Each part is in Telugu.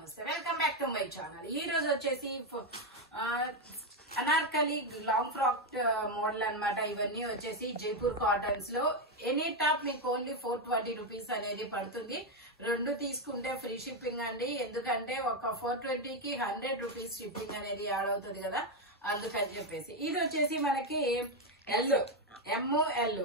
నమస్తే welcome back to my channel. ఈ రోజు వచ్చేసి అనార్కలి లాంగ్ ఫ్రాక్ మోడల్ అన్నమాట. ఇవన్నీ వచ్చేసి జైపూర్ కాటన్స్ లో ఎనీ టాప్ మీకు ఓన్లీ 420 రూపీస్ అనేది పడుతుంది. రెండు తీసుకుంటే ఫ్రీ షిప్పింగ్ అండి. ఎందుకంటే ఒక 420 కి 100 రూపీస్ షిప్పింగ్ అనేది యాడ్ అవుతుంది కదా, అందుకని చెప్పేసి. ఇది వచ్చేసి మనకి L ML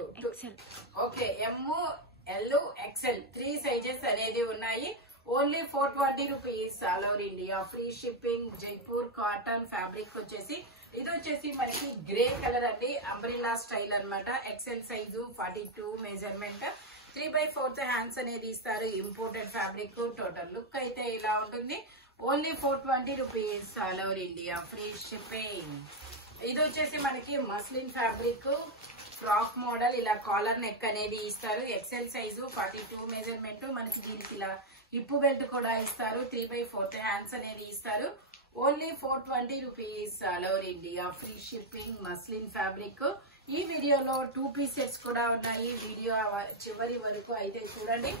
okay ML XL 3 sizes అనేది ఉన్నాయి. Only 420 rupees all over India free shipping. Jaipur cotton fabric వచ్చేసి ఇది వచ్చేసి మనకి గ్రే కలర్ అండి, అంబ్రిల్లా స్టైల్ అన్నమాట. ఎక్సెల్ సైజు 42 మెజర్మెంట్, 3/4 హ్యాండ్స్ అనేది ఇస్తారు. Imported fabric. టోటల్ లుక్ అయితే ఇలా ఉంటుంది. Only 420 rupees all over India free shipping. ఇది వచ్చేసి మనకి మస్లిన్ ఫ్యాబ్రిక్ ఫ్రాక్ మోడల్. ఇలా కాలర్ నెక్ అనేది ఇస్తారు. XL size 42 measurement. మనకి దీనికి ఇలా హిప్ బెల్ట్ కూడా ఇస్తారు. 3/4 హ్యాండ్స్ అనేది ఇస్తారు. Only 420 rupees all over India free shipping. Muslin fabric. ఈ వీడియోలో 2 పీస్ సెట్స్ కూడా ఉన్నాయి. వీడియో చివరి వరకు అయితే చూడండి.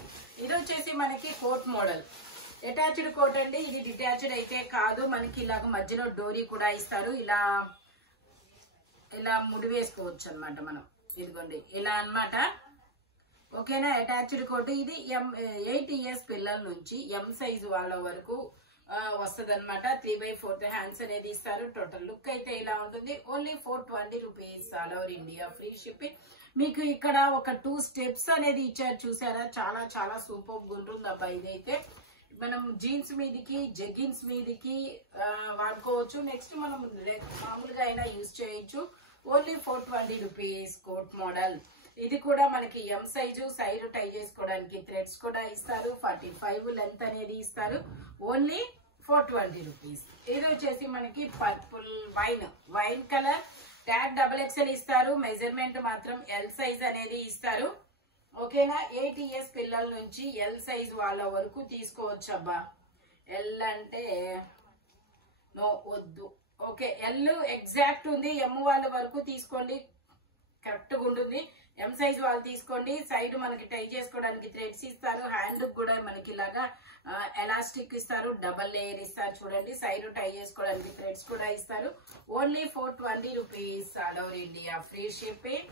ఇది వచ్చేసి మనకి కోట్ మోడల్, అటాచ్డ్ కోట్ అండి. ఇది డిటాచ్డ్ అయితే కాదు. మనకి ఇలాగ మధ్యలో డోరీ కూడా ఇస్తారు. ఇలా ముడి వేసుకోవచ్చు అనమాట మనం. ఇదిగోండి ఇలా అన్నమాట. ఓకేనా, అటాచ్డ్ కోట్. ఇది 8 ఇయర్స్ పిల్లల నుంచి ఎం సైజు వాళ్ళ వరకు వస్తుంది అనమాట. 3/4 హ్యాండ్స్ అనేది ఇస్తారు. టోటల్ లుక్ అయితే ఇలా ఉంటుంది. Only 420 rupees all over India free shipping. మీకు ఇక్కడ ఒక 2 స్టెప్స్ అనేది ఇచ్చారు, చూసారా? చాలా చాలా సూపర్ ఉంటుంది అబ్బా. ఇదైతే మనం జీన్స్ మీదికి జెగిన్స్ మీదికి వాడుకోవచ్చు. నెక్స్ట్ మనం మామూలుగా అయినా యూజ్ చేయొచ్చు. Only 420 rupees coat model. ఇది కూడా మనకి ఎం సైజు. సైడ్ టై చేసుకోవడానికి థ్రెడ్స్ కూడా ఇస్తారు. 45 లెంత్ అనేది ఇస్తారు. Only 420 rupees. ఇది వచ్చేసి మనకి purple wine colour. Tag XXL ఇస్తారు. మెజర్మెంట్ మాత్రం ఎల్ సైజ్ అనేది ఇస్తారు. ఓకేనా, 8 ఇయర్స్ పిల్లల నుంచి ఎల్ సైజ్ వాళ్ళ వరకు తీసుకోవచ్చు అబ్బా. ఎల్ అంటే నో వద్దు. ఓకే, ఎల్ ఎగ్జాక్ట్ ఉంది. ఎం వాళ్ళ వరకు తీసుకోండి, కరెక్ట్ గా ఉంటుంది. ఎం సైజ్ వాళ్ళు తీసుకోండి. సైడ్ మనకి టై చేసుకోవడానికి థ్రెడ్స్ ఇస్తారు. హ్యాండ్ కూడా మనకి ఇలాగా ఎలాస్టిక్ ఇస్తారు. డబల్ లేయర్ ఇస్తారు. చూడండి, సైడ్ టై చేసుకోవడానికి థ్రెడ్స్ కూడా ఇస్తారు. Only 420 rupees all over India free shipping.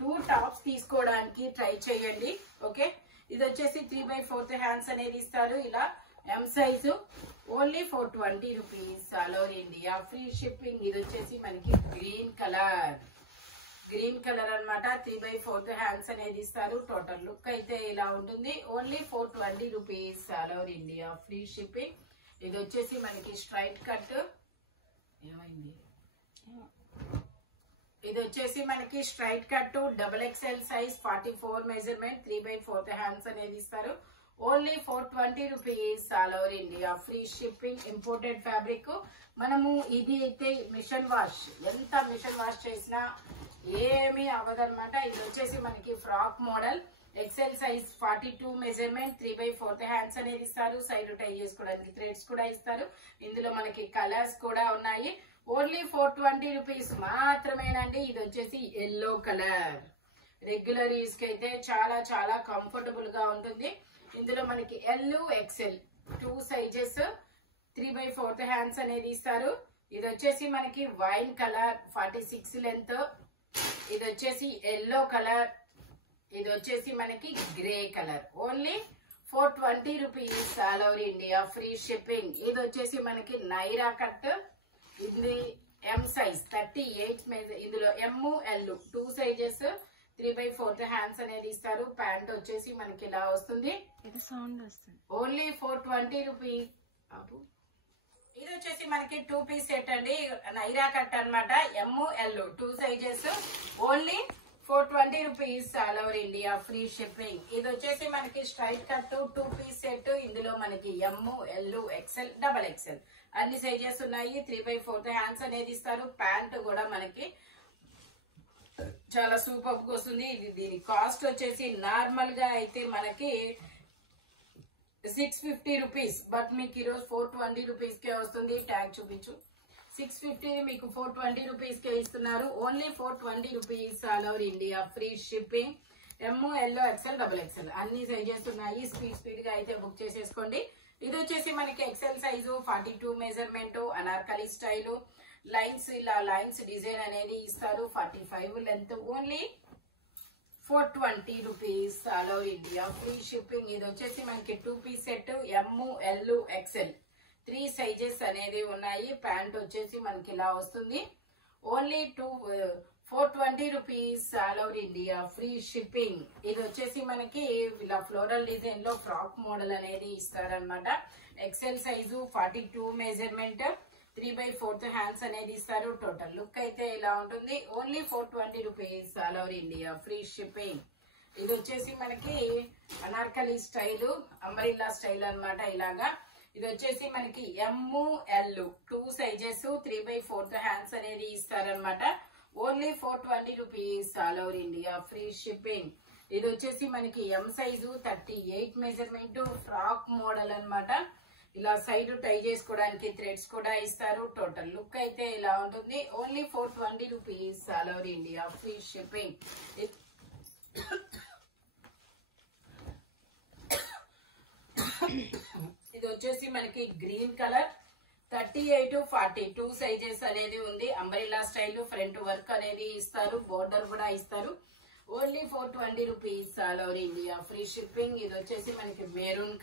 2 tops తీసుకోవడానికి ట్రై చేయండి. ఓకే, ఇది వచ్చేసి 3/4 హ్యాండ్స్ అనేది ఇస్తారు. ఇలా M size. Only 420 rupees all over India free shipping. ఇది వచ్చేసి మనకి గ్రీన్ కలర్ అన్నమాట. 3/4 హ్యాండ్స్ అనేది ఇస్తారు. టోటల్ లుక్ అయితే ఇలా ఉంటుంది. Only 420 rupees all over India free shipping. ఇది వచ్చేసి మనకి స్ట్రైట్ కట్. ఏమైంది? ఇది వచ్చేసి మనకి straight cut XXL size 44 measurement. 3/4 hands అనేది ఇస్తారు. Only 420 rupees all over India free shipping. Imported fabric. మనము ఇది అయితే మిషన్ వాష్, ఎంత మిషన్ వాష్ చేసినా ఏమీ అవ్వదన్నమాట. ఇది వచ్చేసి మనకి frock model. XL size 42 measurement. 3/4 hands అనేది ఇస్తారు. సైడ్ టై చేసుకోవడానికి థ్రెడ్స్ కూడా ఇస్తారు. ఇందులో మనకి కలర్స్ కూడా ఉన్నాయి. ఓన్లీ 420 రూపీస్ మాత్రమేనండి. ఇది వచ్చేసి ఎల్లో కలర్. రెగ్యులర్ యూజ్ కి అయితే చాలా చాలా కంఫర్టబుల్ గా ఉంటుంది. ఇందులో మనకి ఎల్ ఎక్సెల్ 2 సైజెస్, 3/4 హ్యాండ్స్ అనేది ఇస్తారు. ఇది వచ్చేసి మనకి వైన్ కలర్ 46 లెంత్. ఇది వచ్చేసి ఎల్లో కలర్. ఇది వచ్చేసి మనకి grey colour. Only 420 rupees all over India free shipping. ఇది వచ్చేసి మనకి నైరా కట్. ఇది ఎం సైజ్ 38. ఇందులో ఎం ఎల్ 2 సైజెస్, 3/4 హ్యాండ్స్ అనేది ఇస్తారు. ప్యాంట్ వచ్చేసి మనకి ఇలా వస్తుంది. Only 420 rupees. ఇది వచ్చేసి మనకి 2 పీస్ సెట్ అండి. నైరా కట్ అనమాట. M L 2 sizes. Only 420 rupees all over India free shipping. ఇది వచ్చేసి మనకి స్ట్రైట్ కట్ 2 పీస్ సెట్. ఇందులో మనకి ఎం ఎల్ ఎక్సెల్ XXL అన్ని సైజెస్ ఉన్నాయి. 3/4 హ్యాండ్స్ అనేది ఇస్తారు. ప్యాంట్ కూడా మనకి చాలా సూపర్ గా వస్తుంది. దీని కాస్ట్ వచ్చేసి నార్మల్ గా అయితే మనకి 650 రూపీస్. బట్ మీకు ఈరోజు 420 రూపీస్ కే వస్తుంది. ట్యాగ్ చూపించు. 650 మీకు 420 రూపీస్ కే ఇస్తున్నారు. Only 420 rupees all over India free shipping. L XL XXL అన్ని సైజెస్ ఉన్నాయి. స్పీడ్ గా అయితే బుక్ చేసేసుకోండి. ఇది వచ్చేసి మనకి XL size 42 measurement Anarkali style lines ఇలా లైన్స్ డిజైన్ అనేది ఇస్తారు 45 length only 420 rupees all over India free shipping. ఇది వచ్చేసి మనకి 2 piece set ML XL 3 sizes అనేది ఉన్నాయి. ప్యాంట్ వచ్చేసి మనకి ఇలా వస్తుంది only 420 rupees all over India free shipping. ఇది వచ్చేసి మనకి ఇలా ఫ్లోరల్ డిజైన్ లో ఫ్రాక్ మోడల్ అనేది ఇస్తారనమాట. ఎక్సెల్ సైజు 42 మెజర్మెంట్ 3/4 హ్యాండ్స్ అనేది ఇస్తారు. టోటల్ లుక్ అయితే ఇలా ఉంటుంది only 420 rupees all over India free shipping. ఇది వచ్చేసి మనకి అనార్కలి స్టైల్ అంబ్రెల్లా స్టైల్ అన్నమాట. ఇలాగా ఇది వచ్చేసి మనకి ML 2 సైజెస్ 3/4 హ్యాండ్స్ అనేది ఇస్తారనమాట. Only 420 rupees all over India free shipping. ఇది వచ్చేసి మనకి M size 38 measurement frock model అన్నమాట. ఇలా సైడ్ టై చేసుకోవడానికి థ్రెడ్స్ కూడా ఇస్తారు. టోటల్ లుక్ అయితే ఇలా ఉంటుంది only 420 rupees all over India free shipping. ఇది వచ్చేసి మనకి గ్రీన్ కలర్ 38-40 2 సైజెస్ అనేది ఉంది. అంబ్రెల్లా స్టైల్ ఫ్రంట్ వర్క్ అనేది ఇస్తారు. బోర్డర్ కూడా ఇస్తారు. Only 420 rupees all over India free shipping. ఇది వచ్చేసి మనకి మెరూన్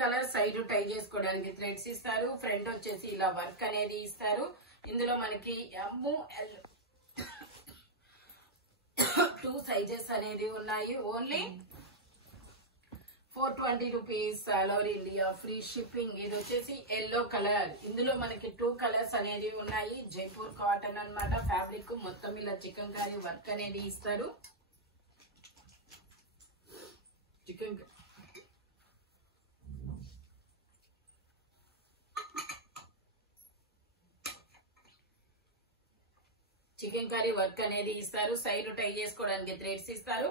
కలర్ సైడ్ టై చేసుకోవడానికి థ్రెడ్స్ ఇస్తారు. ఫ్రంట్ వచ్చేసి ఇలా వర్క్ అనేది ఇస్తారు. ఇందులో మనకి ML 2 సైజెస్ అనేది ఉన్నాయి. Only 420 rupees all over India free shipping. ఇది వచ్చేసి ఎల్లో కలర్. ఇందులో మనకి 2 కలర్స్ అనేది ఉన్నాయి. జైపూర్ కాటన్ అన్నమాట. ఫ్యాబ్రిక్ మొత్తం ఇలా చికెన్ కారీ వర్క్ అనేది ఇస్తారు. చికెన్ కర్రీ వర్క్ అనేది ఇస్తారు. సైడ్ టై చేసుకోవడానికి థ్రెడ్స్ ఇస్తారు.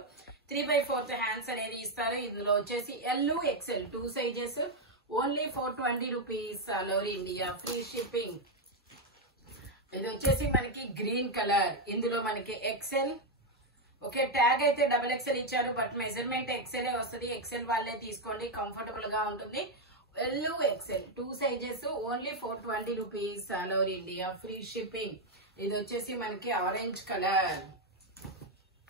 3/4 హ్యాండ్స్ అనేది ఇస్తారు. ఇందులో వచ్చేసి L XL 2 sizes only 420 rupees all over India free shipping. ఇది వచ్చేసి మనకి గ్రీన్ కలర్. ఇందులో మనకి XL ఓకే ట్యాగ్ అయితే XXL ఇచ్చారు. బట్ మెజర్మెంట్ XL వస్తుంది. XL వాళ్ళే తీసుకోండి కంఫర్టబుల్ గా ఉంటుంది. L XL 2 sizes only 420 rupees all over India free shipping. ఇది వచ్చేసి మనకి ఆరెంజ్ కలర్.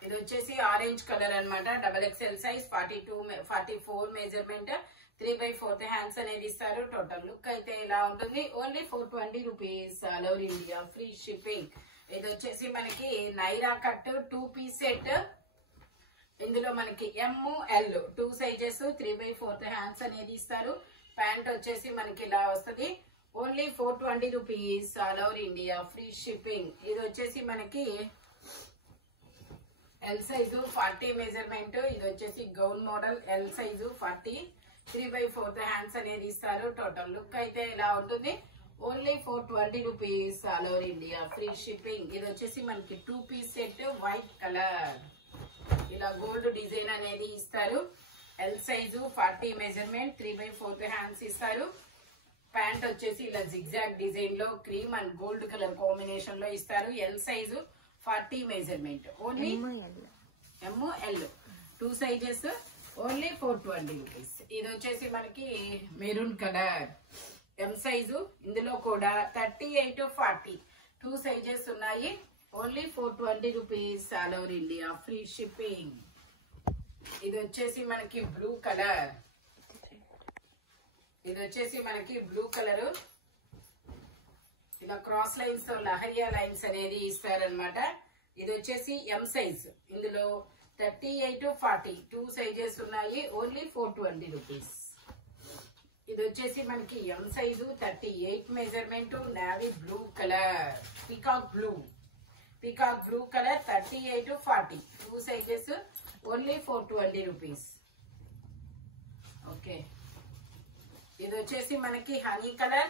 ఇది వచ్చేసి ఆరెంజ్ కలర్ అనమాట. XXL సైజ్ 44 మెజర్మెంట్ 3/4 హ్యాండ్స్ అనేది ఇస్తారు. టోటల్ లుక్ అయితే ఇలా ఉంటుంది only 420 rupees all over India free shipping. ఇది వచ్చేసి మనకి నైరా కట్ 2 పీస్ సెట్. ఇందులో మనకి ML 2 సైజెస్ 3/4 హ్యాండ్స్ అనేది ఇస్తారు. ప్యాంట్ వచ్చేసి మనకి ఇలా వస్తుంది only 420 rupees all over India free shipping. ఇది వచ్చేసి మనకి L సైజు 40 మెజర్మెంట్. ఇది వచ్చేసి gown model L size 40 3/4 hands అనేది ఇస్తారు. టోటల్ లుక్ అయితే ఇలా ఉంటుంది only 420 rupees all over India free shipping. ఇది వచ్చేసి మనకి 2 పీస్ సెట్ వైట్ కలర్. ఇలా గోల్డ్ డిజైన్ అనేది ఇస్తారు. L సైజు 40 మెజర్మెంట్ 3/4 హ్యాండ్స్ ఇస్తారు. ప్యాంట్ వచ్చేసి ఇలా జిగ్జాగ్ డిజైన్ లో cream and gold colour combination లో ఇస్తారు. L size 40 measurement only ML 2 sizes only 420 rupees. ఇది వచ్చేసి మనకి మెరూన్ కలర్ M సైజు. ఇందులో కూడా 38-40 2 సైజెస్ ఉన్నాయి. Only 420 rupees all over India free shipping. ఇది వచ్చేసి మనకి బ్లూ కలర్. ఇది వచ్చేసి మనకి బ్లూ కలర్. ఇలా క్రాస్ లైన్స్ తో లహరియా లైన్స్ అనేది ఇస్తారనమాట. ఇది వచ్చేసి M సైజ్. ఇందులో 38-40 2 సైజెస్ ఉన్నాయి. Only 420 rupees. ఇది వచ్చేసి మనకి M size 38 measurement navy blue colour peacock blue colour 38-40 2 sizes only 420 rupees. Okay ఇది వచ్చేసి మనకి హనీ కలర్.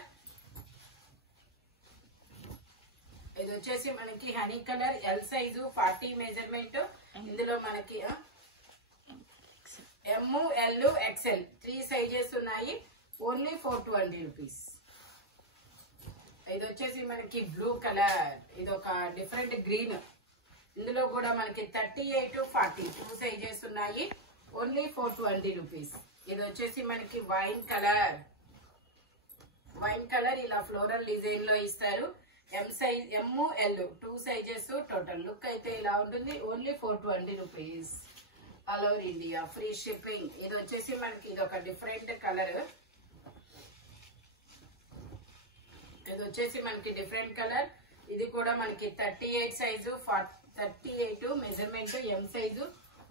ఇది వచ్చేసి మనకి honey colour L size 40 measurement. ఇందులో మనకి ML XL 3 సైజెస్ ఉన్నాయి. Only 420 rupees. ఇది వచ్చేసి మనకి బ్లూ కలర్. ఇది ఒక డిఫరెంట్ గ్రీన్. ఇందులో కూడా మనకి 38-40 2 సైజెస్ ఉన్నాయి. Only 420 rupees. ఇది వచ్చేసి మనకి వైన్ కలర్ ఇలా ఫ్లోరల్ డిజైన్ లో ఇస్తారు. ఎం సైజ్, ఎమ్, ఎల్ 2 సైజెస్. టోటల్ లుక్ అయితే ఇలా ఉంటుంది. Only 420 rupees. All over India free shipping. ఇది వచ్చేసి మనకి ఇది ఒక డిఫరెంట్ కలర్. ఇది వచ్చేసి మనకి డిఫరెంట్ కలర్. ఇది కూడా మనకి 38 size, 38 measurement, M size.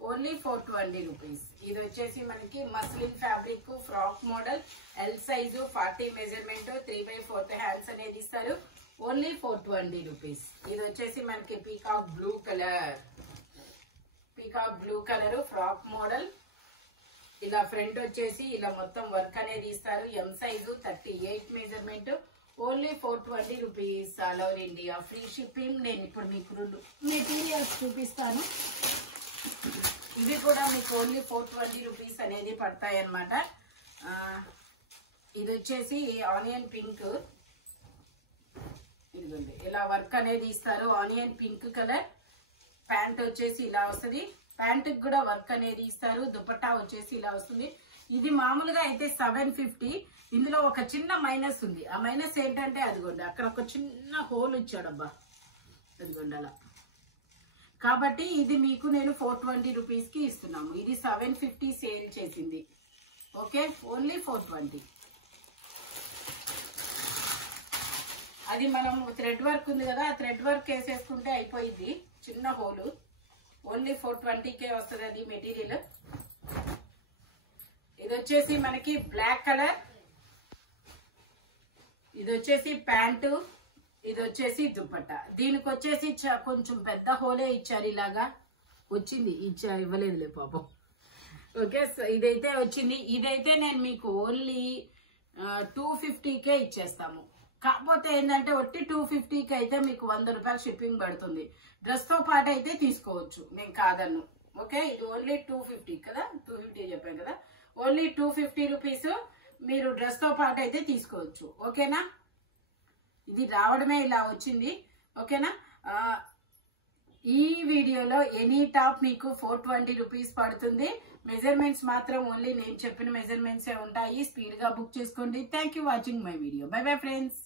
Only 420 rupees. ఇది వచ్చేసి మనకి muslin fabric frock model, L size, 40 measurement, 3/4 hands అనేది ఇస్తారు. Only 420 rupees. ఇది వచ్చేసి మనకి peacock blue colour frock model. ఇలా ఫ్రంట్ వచ్చేసి ఇలా మొత్తం వర్క్ అనేది ఇస్తారు. M size, 38 measurement. Only 420 rupees. All over India free shipping. నేను ఇప్పుడు మీకు మెటీరియల్స్ చూపిస్తాను. ఇవి కూడా మీకు ఓన్లీ 420 రూపీస్ అనేది పడతాయి అన్నమాట. ఇది వచ్చేసి ఆనియన్ పింక్. ఇదిగోండి ఇలా వర్క్ అనేది ఇస్తారు. Onion pink colour. ప్యాంట్ వచ్చేసి ఇలా వస్తుంది. ప్యాంట్ కూడా వర్క్ అనేది ఇస్తారు. దుపట్టా వచ్చేసి ఇలా వస్తుంది. ఇది మామూలుగా అయితే 750. ఇందులో ఒక చిన్న మైనస్ ఉంది. ఆ మైనస్ ఏంటంటే అదిగోండి అక్కడ ఒక చిన్న హోల్ ఇచ్చాడబ్బా, అదిగోండి అలా. కాబట్టి ఇది మీకు నేను 420 రూపీస్ కి ఇస్తున్నాము. ఇది 750 సేల్ చేసింది. Okay, only 420. అది మనం థ్రెడ్ వర్క్ ఉంది కదా, ఆ థ్రెడ్ వర్క్ వేసేసుకుంటే అయిపోయింది. చిన్న హోలు. ఓన్లీ 420కే వస్తుంది అది మెటీరియల్. ఇది వచ్చేసి మనకి బ్లాక్ కలర్. ఇది వచ్చేసి ప్యాంటు. ఇది వచ్చేసి దుపట్టా. దీనికి వచ్చేసి కొంచెం పెద్ద హోలే ఇచ్చారు. ఇలాగా వచ్చింది, ఇవ్వలేదులే పాపం. ఓకే, సో ఇదైతే వచ్చింది. ఇదైతే నేను మీకు ఓన్లీ 250కే ఇచ్చేస్తాము. కాకపోతే ఏంటంటే ఒట్టి 250కి అయితే మీకు 100 రూపాయలు షిప్పింగ్ పడుతుంది. డ్రెస్ తో పాటు అయితే తీసుకోవచ్చు, నేను కాదన్ను. ఓకే, ఇది ఓన్లీ 250 కదా, 250 చెప్పాను కదా. Only 250 rupees. మీరు డ్రెస్ తో పాటు అయితే తీసుకోవచ్చు. ఓకేనా, ఇది రావడమే ఇలా వచ్చింది. ఓకేనా, ఈ వీడియోలో ఎనీ టాప్ మీకు 420 రూపీస్ పడుతుంది. మెజర్మెంట్స్ మాత్రం ఓన్లీ నేను చెప్పిన మెజర్మెంట్సే ఉంటాయి. స్పీడ్ గా బుక్ చేసుకోండి. Thank you watching my video. By bye friends.